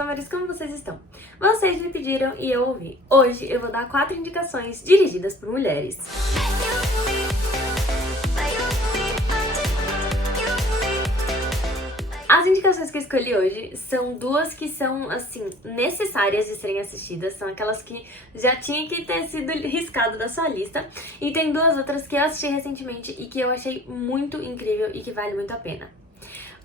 amores, como vocês estão? Vocês me pediram e eu ouvi. Hoje eu vou dar 4 indicações dirigidas por mulheres. As indicações que eu escolhi hoje são duas que são, assim, necessárias de serem assistidas. São aquelas que já tinha que ter sido riscado da sua lista. E tem duas outras que eu assisti recentemente e que eu achei muito incrível e que vale muito a pena.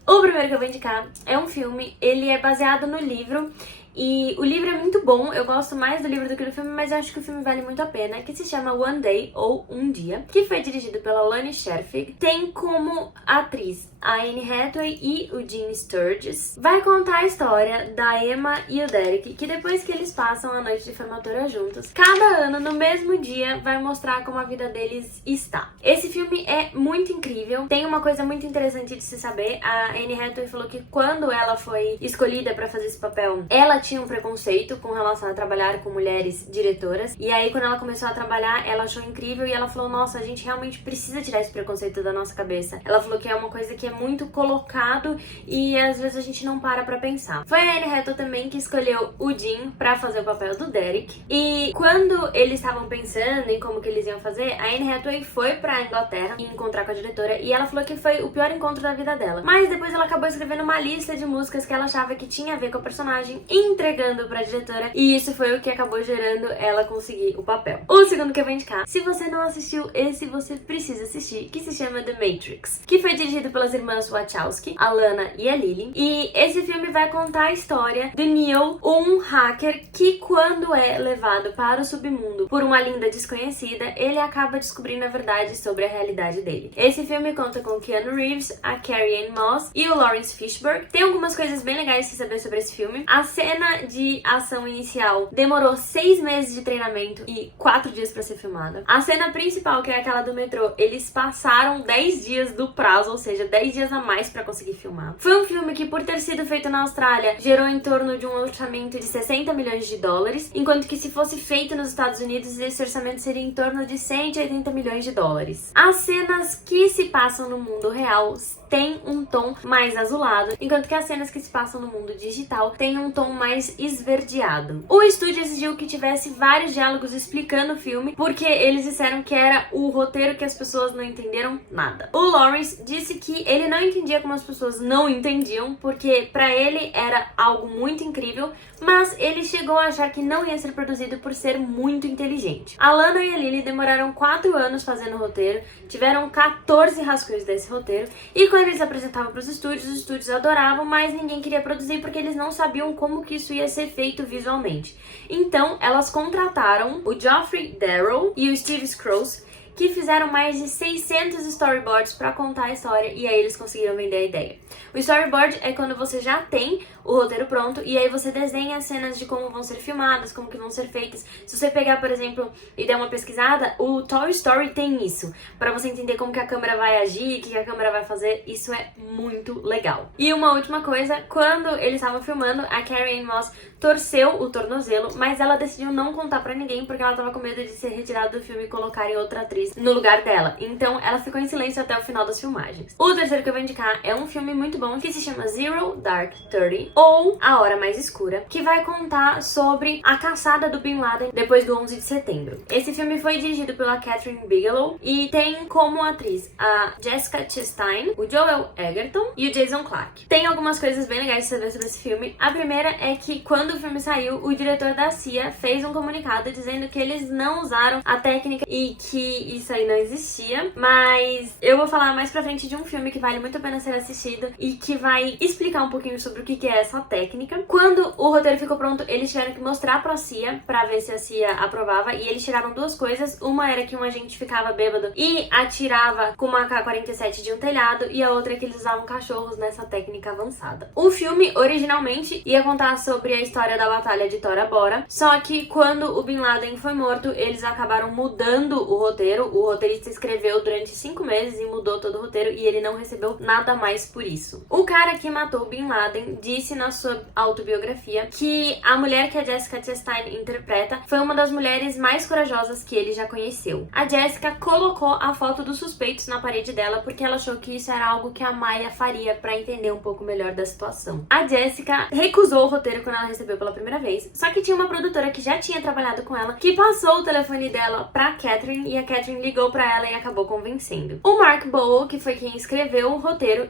O primeiro que eu vou indicar é um filme, ele é baseado no livro. E o livro é muito bom, eu gosto mais do livro do que do filme, mas eu acho que o filme vale muito a pena, que se chama One Day, ou Um Dia, que foi dirigido pela Lani Scherfig. Tem como atriz a Anne Hathaway e o Jim Sturgess. Vai contar a história da Emma e o Derek, que depois que eles passam a noite de formatura juntos, cada ano, no mesmo dia, vai mostrar como a vida deles está. Esse filme é muito incrível, tem uma coisa muito interessante de se saber. A Anne Hathaway falou que quando ela foi escolhida pra fazer esse papel, ela tinha um preconceito com relação a trabalhar com mulheres diretoras, e aí quando ela começou a trabalhar, ela achou incrível e ela falou, nossa, a gente realmente precisa tirar esse preconceito da nossa cabeça. Ela falou que é uma coisa que é muito colocado e às vezes a gente não para pra pensar. Foi a Anne Hathaway também que escolheu o Jim pra fazer o papel do Derek, e quando eles estavam pensando em como que eles iam fazer, a Anne Hathaway foi pra Inglaterra encontrar com a diretora e ela falou que foi o pior encontro da vida dela. Mas depois ela acabou escrevendo uma lista de músicas que ela achava que tinha a ver com a personagem, entregando pra diretora, e isso foi o que acabou gerando ela conseguir o papel. O segundo que eu vou indicar, se você não assistiu esse, você precisa assistir, que se chama The Matrix, que foi dirigido pelas irmãs Wachowski, a Lana e a Lily, e esse filme vai contar a história do Neo, um hacker que quando é levado para o submundo por uma linda desconhecida, ele acaba descobrindo a verdade sobre a realidade dele. Esse filme conta com Keanu Reeves, a Carrie-Anne Moss e o Lawrence Fishburne. Tem algumas coisas bem legais de saber sobre esse filme. A cena de ação inicial demorou 6 meses de treinamento e 4 dias pra ser filmada. A cena principal, que é aquela do metrô, eles passaram 10 dias do prazo, ou seja, 10 dias a mais pra conseguir filmar. Foi um filme que, por ter sido feito na Austrália, gerou em torno de um orçamento de 60 milhões de dólares, enquanto que se fosse feito nos Estados Unidos, esse orçamento seria em torno de 180 milhões de dólares. As cenas que se passam no mundo real tem um tom mais azulado, enquanto que as cenas que se passam no mundo digital têm um tom mais esverdeado. O estúdio exigiu que tivesse vários diálogos explicando o filme, porque eles disseram que era o roteiro que as pessoas não entenderam nada. O Lawrence disse que ele não entendia como as pessoas não entendiam, porque pra ele era algo muito incrível, mas ele chegou a achar que não ia ser produzido por ser muito inteligente. A Lana e a Lily demoraram 4 anos fazendo o roteiro, tiveram 14 rascunhos desse roteiro, e quando eles apresentavam para os estúdios adoravam, mas ninguém queria produzir porque eles não sabiam como que isso ia ser feito visualmente. Então, elas contrataram o Geoffrey Darrow e o Steve Scrooge, que fizeram mais de 600 storyboards para contar a história, e aí eles conseguiram vender a ideia. O storyboard é quando você já tem o roteiro pronto e aí você desenha as cenas de como vão ser filmadas, como que vão ser feitas. Se você pegar, por exemplo, e der uma pesquisada, o Toy Story tem isso, para você entender como que a câmera vai agir, o que a câmera vai fazer. Isso é muito legal. E uma última coisa, quando eles estavam filmando, a Carrie-Anne Moss torceu o tornozelo, mas ela decidiu não contar pra ninguém porque ela tava com medo de ser retirada do filme e colocarem outra atriz no lugar dela. Então ela ficou em silêncio até o final das filmagens. O terceiro que eu vou indicar é um filme muito bom que se chama Zero Dark Thirty, ou A Hora Mais Escura, que vai contar sobre a caçada do Bin Laden depois do 11 de setembro. Esse filme foi dirigido pela Catherine Bigelow e tem como atriz a Jessica Chastain, o Joel Edgerton e o Jason Clarke. Tem algumas coisas bem legais de saber sobre esse filme. A primeira é que quando o filme saiu, o diretor da CIA fez um comunicado dizendo que eles não usaram a técnica e que isso aí não existia, mas eu vou falar mais pra frente de um filme que vale muito a pena ser assistido e que vai explicar um pouquinho sobre o que é essa técnica. Quando o roteiro ficou pronto, eles tiveram que mostrar pra CIA pra ver se a CIA aprovava, e eles tiraram duas coisas. Uma era que um agente ficava bêbado e atirava com uma AK-47 de um telhado, e a outra é que eles usavam cachorros nessa técnica avançada. O filme originalmente ia contar sobre a história da batalha de Tora Bora, só que quando o Bin Laden foi morto, eles acabaram mudando o roteiro, roteiro. O roteirista escreveu durante 5 meses e mudou todo o roteiro e ele não recebeu nada mais por isso. O cara que matou Bin Laden disse na sua autobiografia que a mulher que a Jessica Chastain interpreta foi uma das mulheres mais corajosas que ele já conheceu. A Jessica colocou a foto dos suspeitos na parede dela porque ela achou que isso era algo que a Maya faria pra entender um pouco melhor da situação. A Jessica recusou o roteiro quando ela recebeu pela primeira vez, só que tinha uma produtora que já tinha trabalhado com ela que passou o telefone dela pra Catherine e a Catherine ligou pra ela e acabou convencendo. O Mark Bowl, que foi quem escreveu o roteiro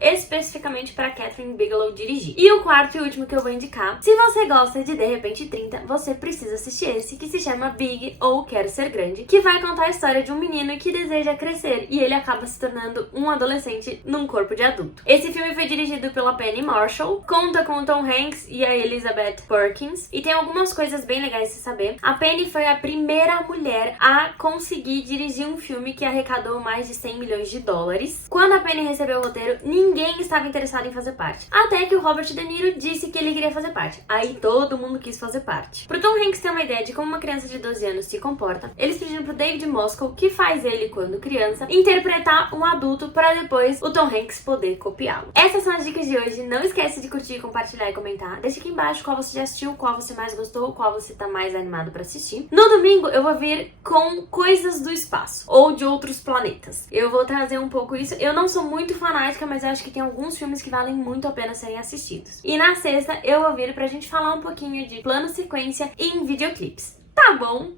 especificamente pra Catherine Bigelow dirigir. E o quarto e último que eu vou indicar, se você gosta de Repente 30, você precisa assistir esse, que se chama Big ou Quero Ser Grande, que vai contar a história de um menino que deseja crescer e ele acaba se tornando um adolescente num corpo de adulto. Esse filme foi dirigido pela Penny Marshall, conta com o Tom Hanks e a Elizabeth Perkins, e tem algumas coisas bem legais de saber. A Penny foi a primeira mulher a conseguir dirigir um filme que arrecadou mais de 100 milhões de dólares. Quando a Penny recebeu o roteiro, ninguém estava interessado em fazer parte. Até que o Robert De Niro disse que ele queria fazer parte. Aí todo mundo quis fazer parte. Pro Tom Hanks ter uma ideia de como uma criança de 12 anos se comporta, eles pediram pro David Moscow, que faz ele quando criança, interpretar um adulto para depois o Tom Hanks poder copiá-lo. Essas são as dicas de hoje. Não esquece de curtir, compartilhar e comentar. Deixa aqui embaixo qual você já assistiu, qual você mais gostou, qual você tá mais animado pra assistir. No domingo eu vou vir com coisas do espaço ou de outros planetas. Eu vou trazer um pouco isso. Eu não sou muito fanática, mas eu acho que tem alguns filmes que valem muito a pena serem assistidos. E na sexta eu vou vir pra gente falar um pouquinho de plano sequência em videoclipes. Tá bom?